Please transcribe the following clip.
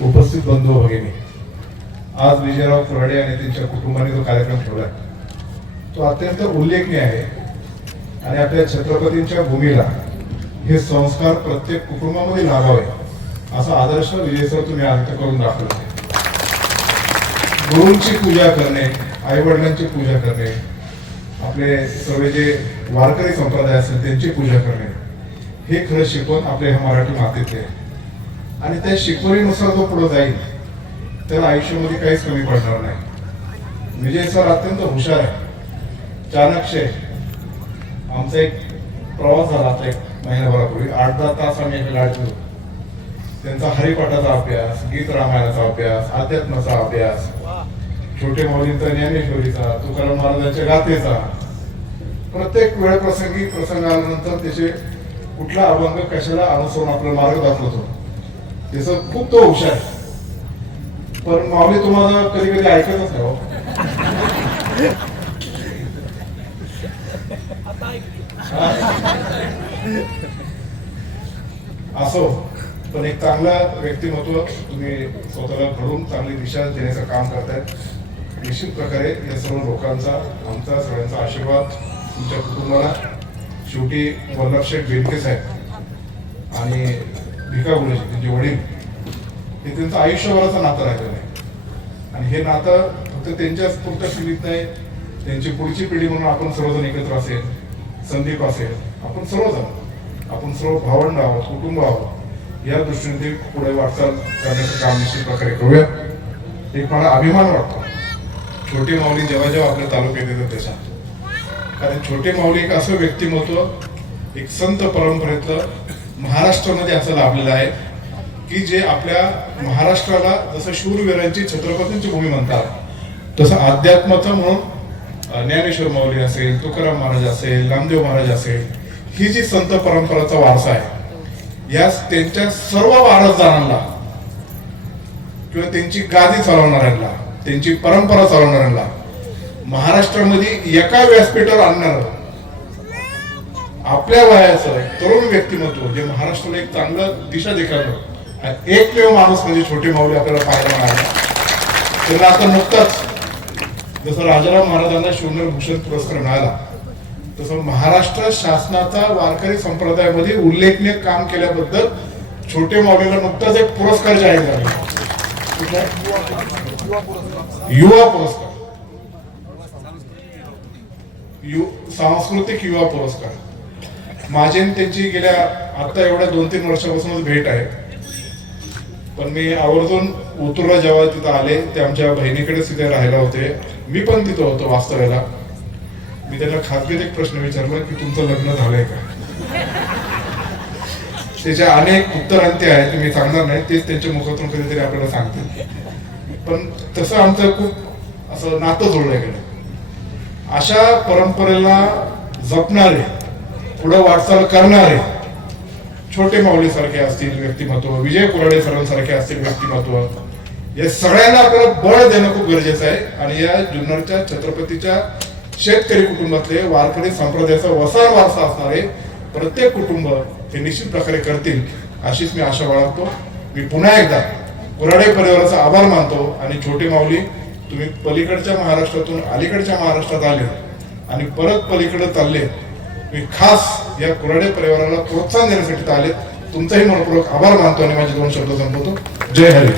उपस्थित बंधू भगिनी, आज विजयराव कुऱ्हाडे आणि त्यांच्या कुटुंबाने जो कार्यक्रम ठेवला तो अत्यंत उल्लेखनीय आहे आणि आपल्या छत्रपतींच्या भूमीला हे संस्कार प्रत्येक कुटुंबामध्ये लागावे असा आदर्श विजय सर तुम्ही आज करून दाखवला. गुरूंची पूजा करणे, आई वडिलांची पूजा करणे, आपले सर्व जे वारकरी संप्रदाय असेल त्यांची पूजा करणे, हे खरं शिकवण आपल्या ह्या मराठी मातीतले आणि त्या शिकवणीनुसार जो पुढे जाईल त्याला आयुष्यामध्ये काहीच कमी पडणार नाही. विजय सर अत्यंत हुशार आहे, चाणक्य आहे. आमचा एक प्रवास झाला आता एक महिन्याभरापूर्वी, 8-10 तास आम्ही एका गाडीत. त्यांचा हरिपाठाचा अभ्यास, गीत रामायणाचा अभ्यास, अध्यात्माचा अभ्यास, छोटे माऊलींचा, ज्ञानेश्वरीचा, तुकाराम महाराजांच्या गाथेचा, प्रत्येक वेळ प्रसंगी प्रसंग आल्यानंतर त्याचे कुठला अभंग कशाला अनुसरून आपला मार्ग दाखवतो. त्याचं खूप तो हुशार आहे. पण माऊली तुम्हाला कधी कधी ऐकतच नाही. असो, पण एक चांगलं व्यक्तिमत्व तुम्ही स्वतःला घडून चांगली दिशा देण्याचं काम करताय. निश्चित प्रकारे या सर्व लोकांचा, आमचा सगळ्यांचा आशीर्वाद तुमच्या कुटुंबाला. शेवटी वल्लभशेठ बेनके साहेब आणि भिका गुरुजी त्यांचे वडील, हे त्यांचं आयुष्यभराचं नातं राहिलेलं आहे आणि हे नातं फक्त त्यांच्याच पुरतं सीमित नाही. त्यांची पुढची पिढी म्हणून आपण सर्वजण एकत्र असेल, संदीप असेल, आपण सर्व भावंड आहोत, कुटुंब आहोत. या दृष्टीने ते पुढे वाटचाल करण्याचं काम निश्चित प्रकारे करूया. एक मला अभिमान वाटतो छोटे माऊली जेव्हा जेव्हा आपल्या तालुक्यात येतात त्याचा, कारण छोटे माऊली एक असं व्यक्तिमत्व, एक संत परंपरेतलं महाराष्ट्रामध्ये असं लाभलेलं आहे की जे आपल्या महाराष्ट्राला जसं शूरवीरांची, छत्रपतींची भूमी म्हणतात, तसं अध्यात्माचं म्हणून ज्ञानेश्वर माऊली असेल, तुकाराम महाराज असेल, नामदेव महाराज असेल, ही जी संत परंपराचा वारसा आहे, या त्यांच्या सर्व वारसदारांना किंवा त्यांची गादी चालवणाऱ्यांना, त्यांची परंपरा चालवणाऱ्यांना महाराष्ट्रामध्ये एका व्यासपीठावर आणणार आपल्या वयाचं तरुण व्यक्तिमत्व, जे महाराष्ट्राला एक चांगलं दिशा देखावलं, एकमेव माणूस म्हणजे छोटे माऊली आपल्याला पाहायला मिळाला. त्यांना आता नुकताच जसं राजाराम महाराजांना शिवनभूषण पुरस्कार मिळाला, तसं महाराष्ट्र शासनाचा वारकरी संप्रदायामध्ये उल्लेखनीय काम केल्याबद्दल छोटे माऊलीला नुकताच एक पुरस्कार जाहीर झाला. युवा पुरस्कार, सांस्कृतिक युवा पुरस्कार. माझी त्यांची गेल्या आता एवढ्या 2-3 वर्षापासूनच भेट आहे. पण मी आवर्जून उतरला जेव्हा तिथं आले, ते आमच्या बहिणीकडेच तिथे राहायला होते, मी पण तिथं होतो वास्तव्याला. मी त्यांना खासगीत एक प्रश्न विचारला की तुमचं लग्न झालंय का. त्याच्या अनेक उत्तरांती आहेत, मी सांगणार नाही, तेच त्यांच्या मुखातून कधीतरी आपल्याला सांगतील. पण तसं आमचं खूप असं नातं जोडलं गेलं. अशा परंपरेला जपणारे, पुढे वाटचाल करणारे छोटे माऊली सारखे असतील व्यक्तिमत्व, विजय कुऱ्हाडे सरांसारखे असतील व्यक्तिमत्व, या सगळ्यांना आपल्याला बळ देणं खूप गरजेचं आहे. आणि या जुन्नरच्या छत्रपतीच्या शेतकरी कुटुंबातले वारकरी संप्रदायाचा वसार वारसा असणारे प्रत्येक कुटुंब हे निश्चित प्रकारे करतील अशीच मी आशा बाळगतो. मी पुन्हा एकदा कुऱ्हाडे परिवाराचा आभार मानतो. आणि छोटे माऊली, तुम्ही पलीकडच्या महाराष्ट्रातून अलीकडच्या महाराष्ट्रात आले आणि परत पलीकडे चालले, मी खास या कुऱ्हाडे परिवाराला प्रोत्साहन देण्यासाठी आले. तुमचाही मनपूर्वक आभार मानतो आणि माझे 2 शब्द संपवतो. जय हरी.